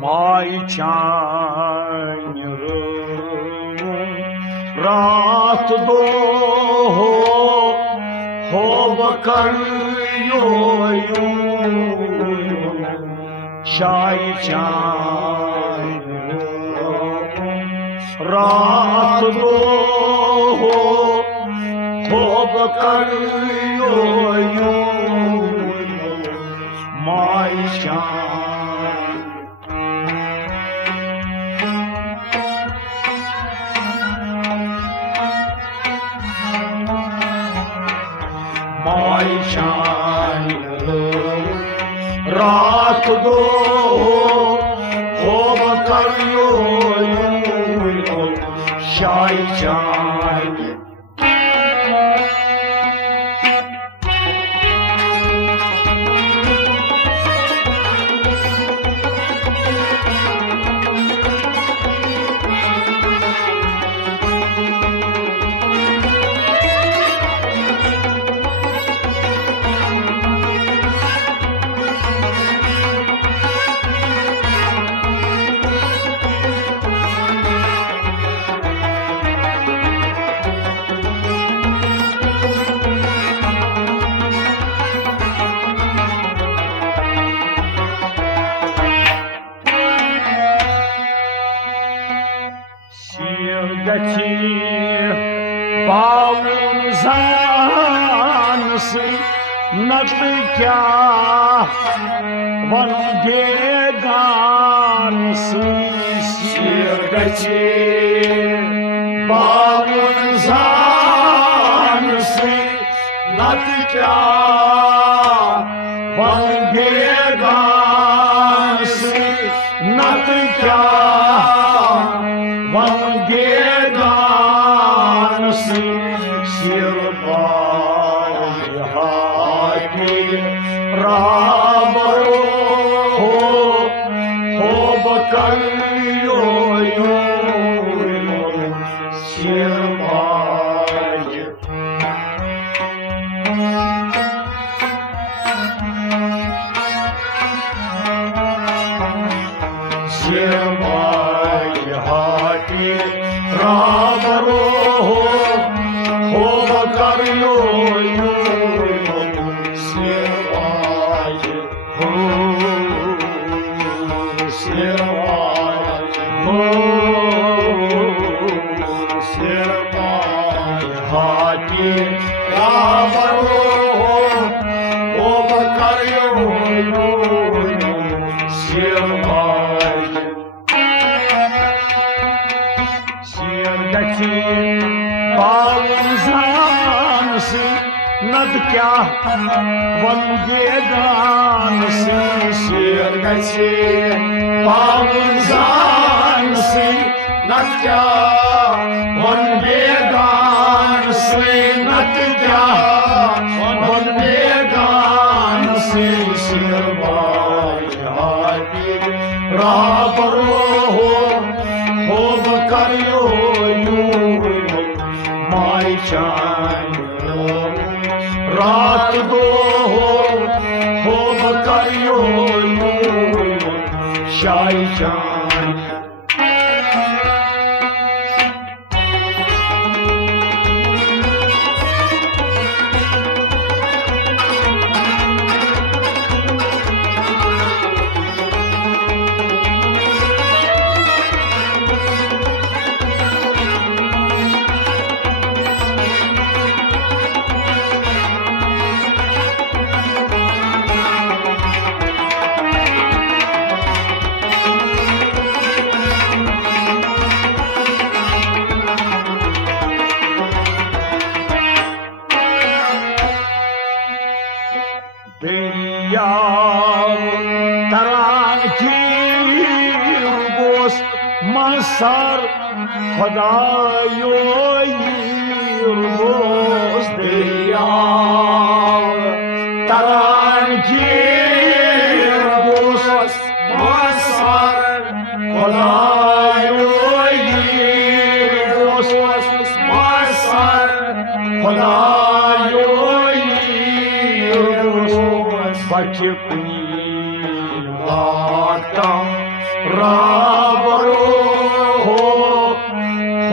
May çayırım rahat ho bakarıyorum çay çayırım rahat ho bakarıyorum may çay. May çayırım rahat ho bakarıyorum çay çay. Sirdeki bağın zansı natıka van degansı sirdeki bağın zansı natıka van degansı natıka van degansı sirpay haki rabaro ho bakarıyorum sirpay. Sirpay haki rabaro ho bakarıyorum sirpay sirpay sirpay haki rabaro ho bakarıyorum sirpay. Sirdeki bağın zansı nadıka van degansı sirdeki bağın zansı nadıka van degansı nadıka van degansı sirbay haki rabaro ho bakarıyorum may çayırım rahat ho bakarıyorum çay çay. Beyam tarakir bos masar Hudayoyir bos beyam tarakir bos masar Hudayoyir bos masar Hudayoyir bos Bakıp nilatam Rabaro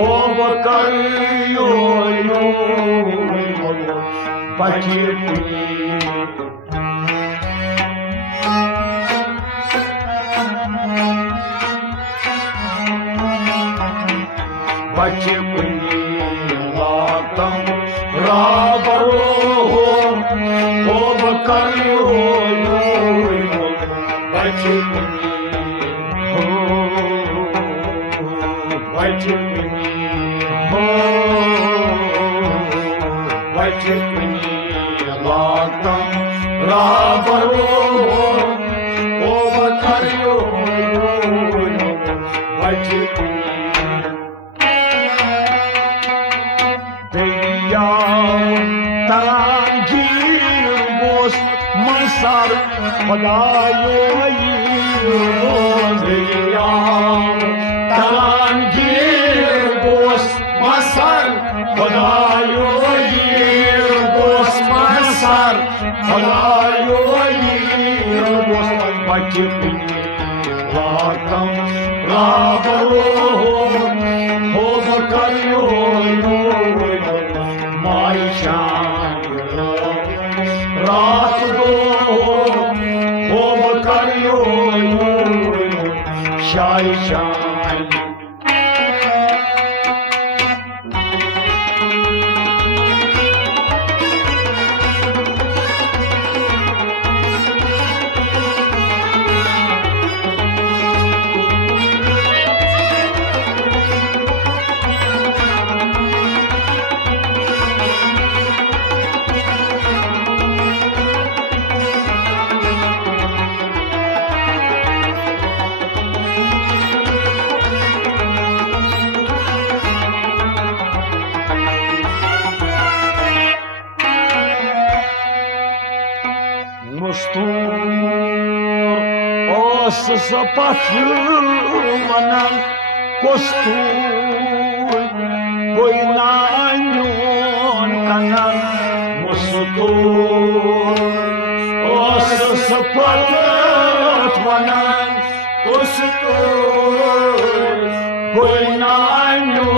ho bakariyo Pakirpuni Pakirpuni Latam Rabaro ho bakariyo Pakirpuni Pakirpuni Latam Rabaro ho bakariyo Pakirpuni Tarangir boz masar Khudayo Tarangir boz masar Khudayo boz masar Khudayo boz Pakirpuni Latam Rabaro ho bakariyo My shine, raat do ho bakariyo shai shine. Os sapatyanan kostur koinanyon kanan mustur os sapatyanan kostur koinanyon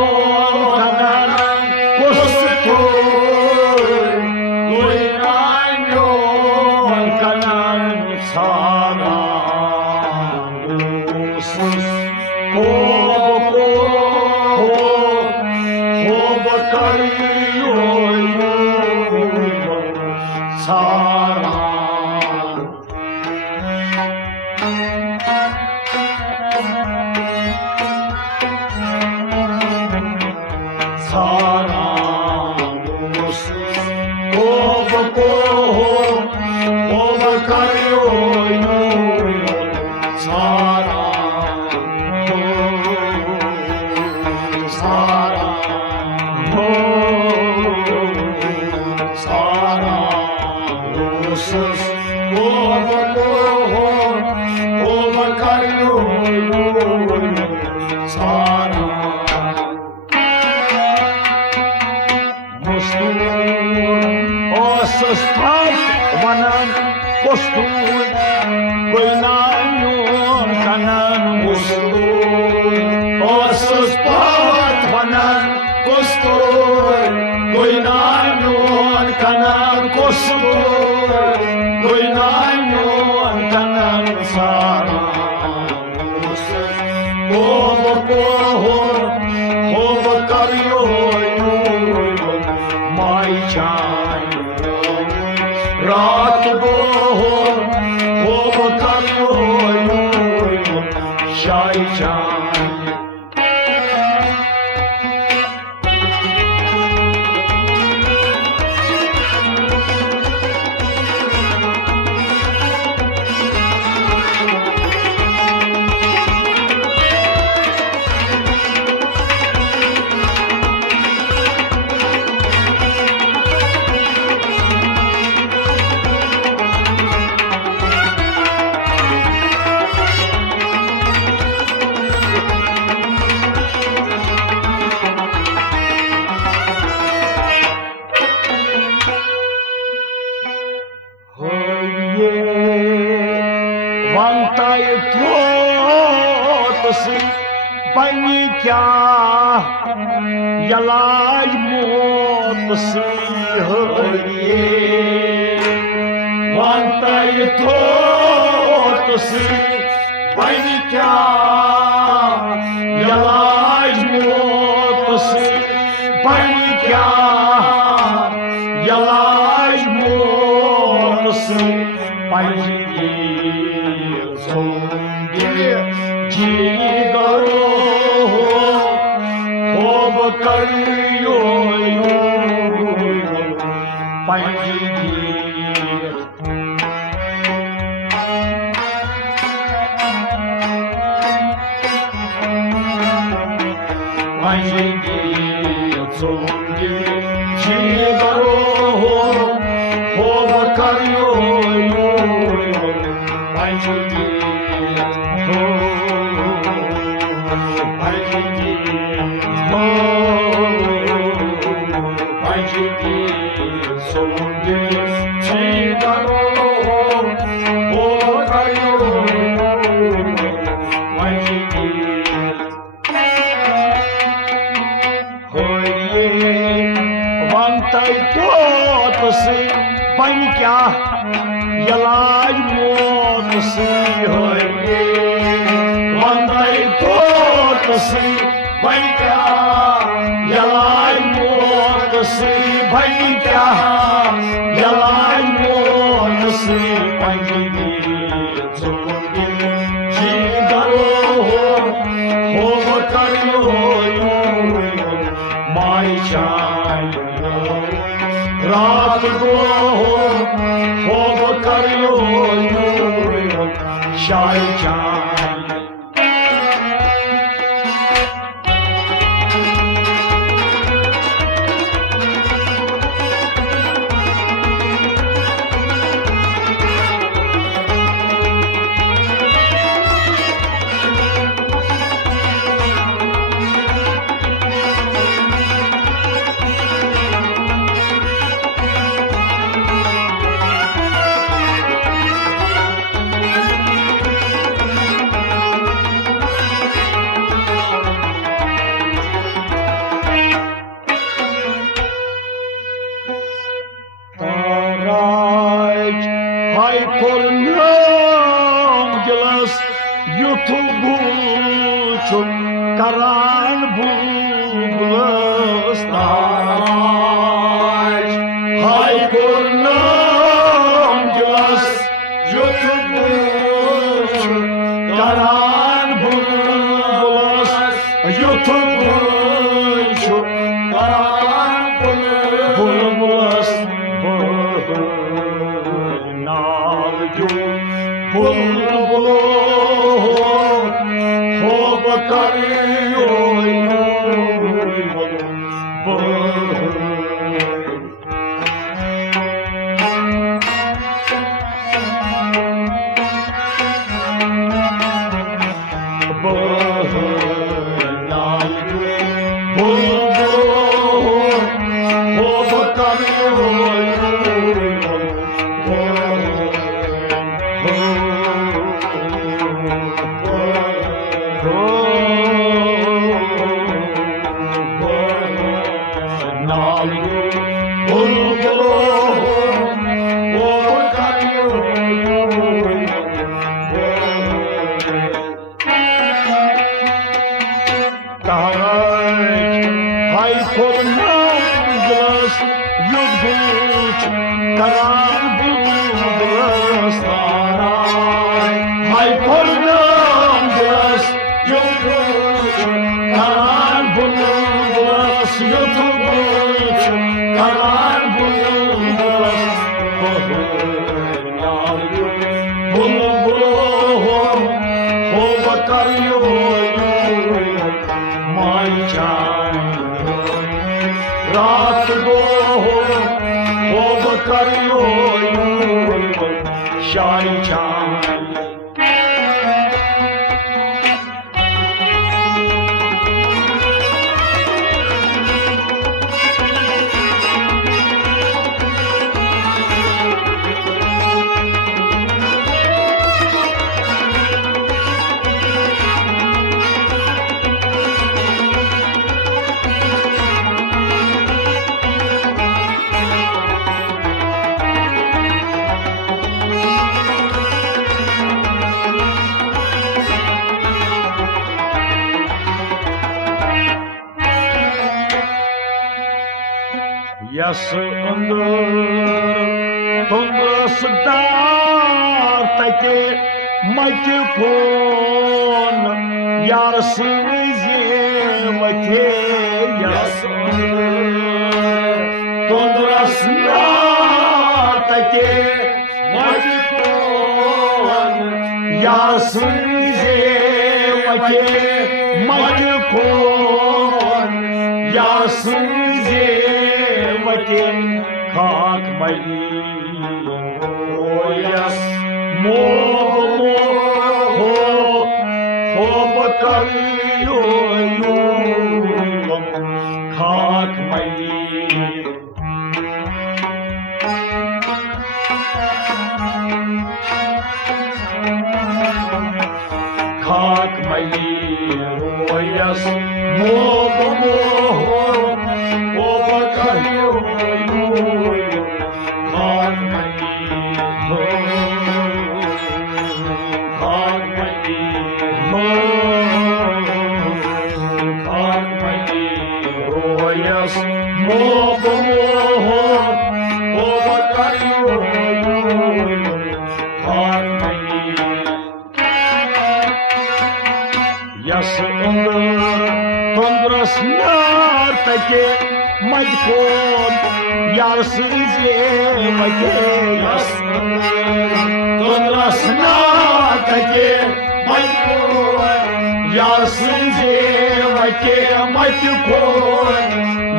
kanan kostur koinanyon kanan sana ho bakariyo saran saranus ho bakariyo saran Vanan kostur koinanyon kanan mustur osus pat vanan kostur koinanyon kanan kostur koinanyon kanan saran osus ho bakariyo my child रात को हो bakariyo shai shai Vantai tuo से बनी क्या यलाज मौत से हरिए वंतय थोत से बनी क्या यलाज मौत से बनी क्या यलाज मौत से बनी जी करो होब करियो पंजी जी करो होब करियो पंजी बन क्या यलाज मौत से होइए वंदय तोत से बन क्या यलाज मौत से बन क्या यलाज मौत से पंजी जी करो हो करियो माई चाय रात को होब करियो शाय चाय Karan bulbulus taş hay kurnam glas yutmuş karan bulbulus yutmuş karan bulbulus nalju bulbulus hob kariyo रात गो होब करियो शाई चाय यस अंदर तुंदरस दार तके मत कोन यार सीजे मथे यस तुंदरस दार तके मत कोन यार सीजे मत कोन यार सीजे खाक मई यस मोह हो बकरियो खाक मई खाक मई यस मोह हो बकरियो यस तुंदरस नार तके मत कोन यार सीजे मते यस तुंदरस नार तके मत कोन यार सीजे मत कोन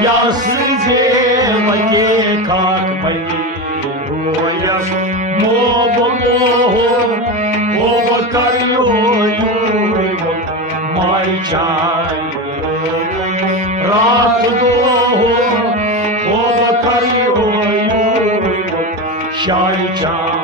यार सीजे मते खाक मई यस मोह हो बकरियो माई चाय रात दो हो बकरियो शाय चाय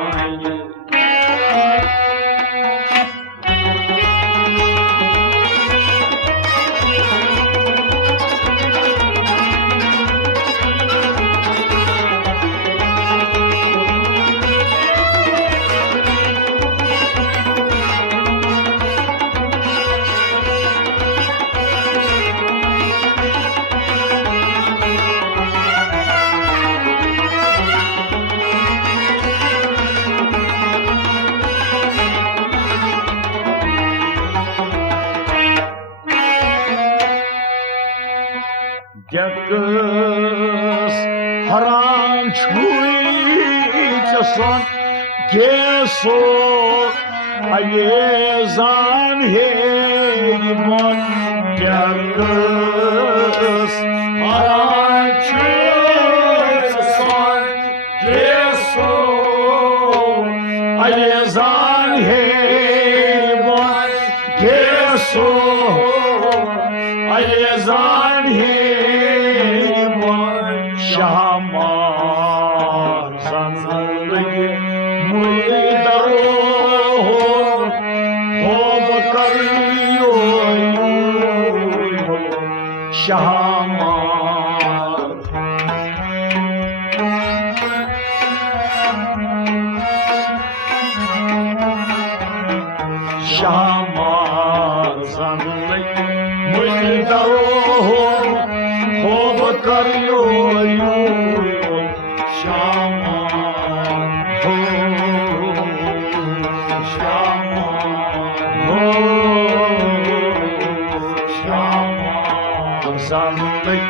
Yakız haram çuğucasan Geso ayezan heybon Yakız haram çuğucasan Geso ayezan heybon Geso ayezan heybon Şamar zanlıge muydaro ho bakariyo Şamar Şamar zanlıge muydaro ho bakariyo Şamar ho Şamar ho Şamar zanlık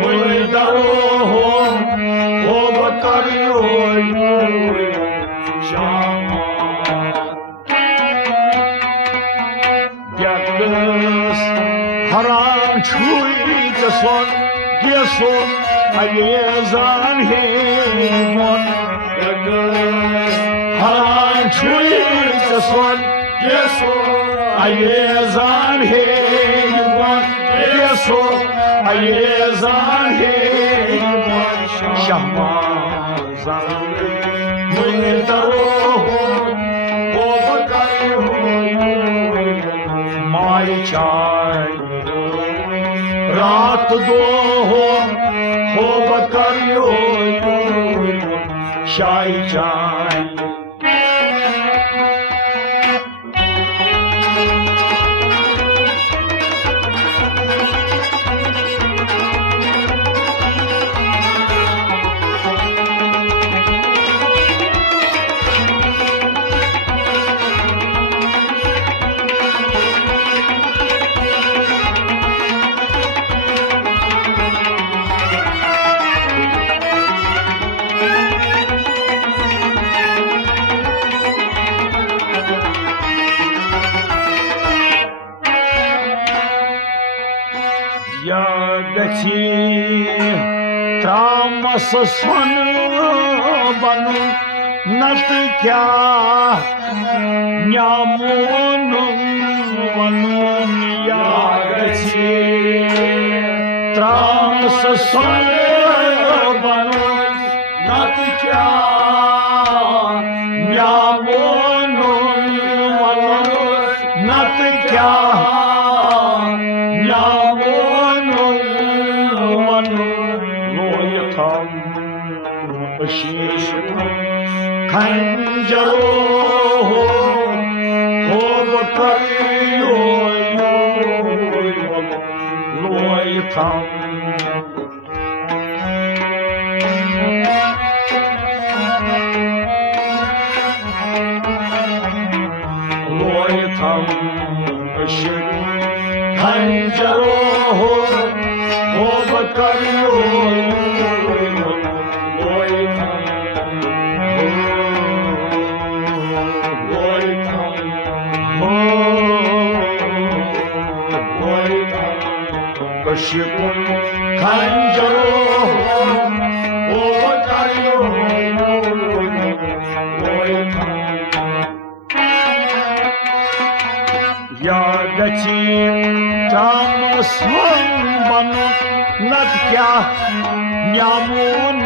muydaro ho bakariyo Şamar yakız haram çuğucasan Geson ayezan heybon yakız haram çuğucasan Geson ayezan heybon Geson ayezan heybon Şahmazan muydaro o bakariyo may çay रात दो हो बकरियो शाय चाय गची तामस सन बनू नत क्या न्यामोन वनून यागची तामस सन बनू नत क्या न्यामोन वनून नत क्या न्यामोन वनून लोयथम अशीषम खंजरो हो बकरियो लोयथम लोयथम खंजरो हो बकरियो कश्यपुन खंजरो हो बकरियो यागची तामस्वं वनु नत क्या न्यामोन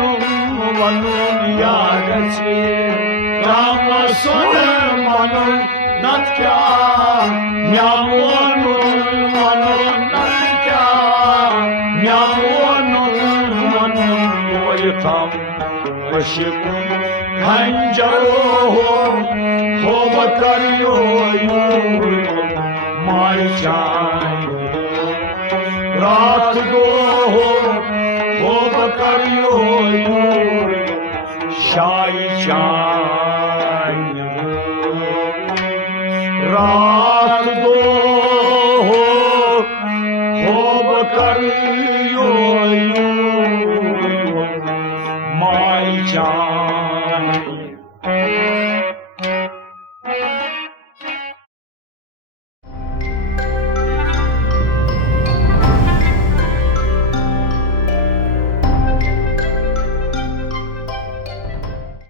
वनून यागची तामस्वं वनु नत क्या न्यामोन वनून नत क्या न्यामोन वनून लोयथम कश्यपुन खंजरो हो बकरियो माय चाय रात गो हो बकरियो शाही चाय रात